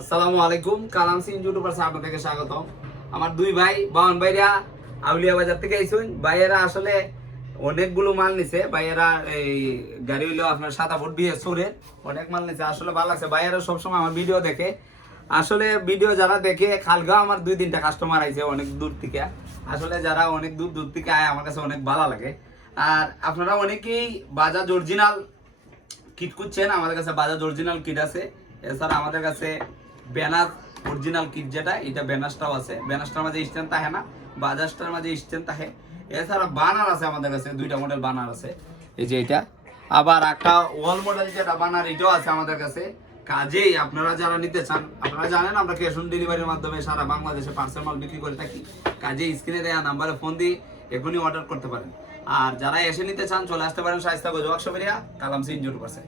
আসসালামু আলাইকুম, কালাম সিং ইউটিউবার্সে আপনাদেরকে স্বাগতম। আমার দুই ভাই বাহন ভাইরা আউলিয়া বাজার থেকে আইসুন। ভাইয়েরা আসলে অনেকগুলো মাল নিছে। ভাইয়েরা এই গাড়ি হইলো আপনার 7 ফুট বিয়ে চোরে অনেক মাল নিছে। আসলে ভালো লাগছে। ভাইয়েরা সবসময় আমার ভিডিও দেখে। আসলে ভিডিও যারা দেখে খালগাঁও আমার 2-3টা কাস্টমার আইছে অনেক দূর থেকে। আসলে যারা অনেক দূর দূর থেকে আয় আমার কাছে অনেক ভালো লাগে। আর আপনারা অনেকেই বাজাজ অরিজিনাল কিট খুঁজছেন, আমাদের কাছে বাজাজ অরিজিনাল কিট আছে। এছাড়া আমাদের কাছে ব্যানার অরিজিনাল কিট যেটা, এটা ব্যানাসটাও আছে। ব্যানাসটার মাঝে স্ট্যান্ড থাকে না, বাজাজটার মাঝে স্ট্যান্ড থাকে। এছাড়া বানার আছে আমাদের কাছে, 2টা মডেল বানার আছে। এই যে এটা, আবার একটা ওয়াল মডেল যেটা বানার, এটাও আছে আমাদের কাছে। কাজেই আপনারা যারা নিতে চান, আপনারা জানেন আমরা ক্যাশ অন ডেলিভারির মাধ্যমে সারা বাংলাদেশে পার্সেল মাল বিক্রি করে থাকি। কাজেই স্ক্রিনে দেওয়া নাম্বারে ফোন দিয়ে এখনই অর্ডার করতে পারেন। আর যারা এসে নিতে চান চলে আসতে পারেন শায়েস্তা গঞ্জ ওয়ার্কশপে, কালাম সিং ইউটিউবার্সে।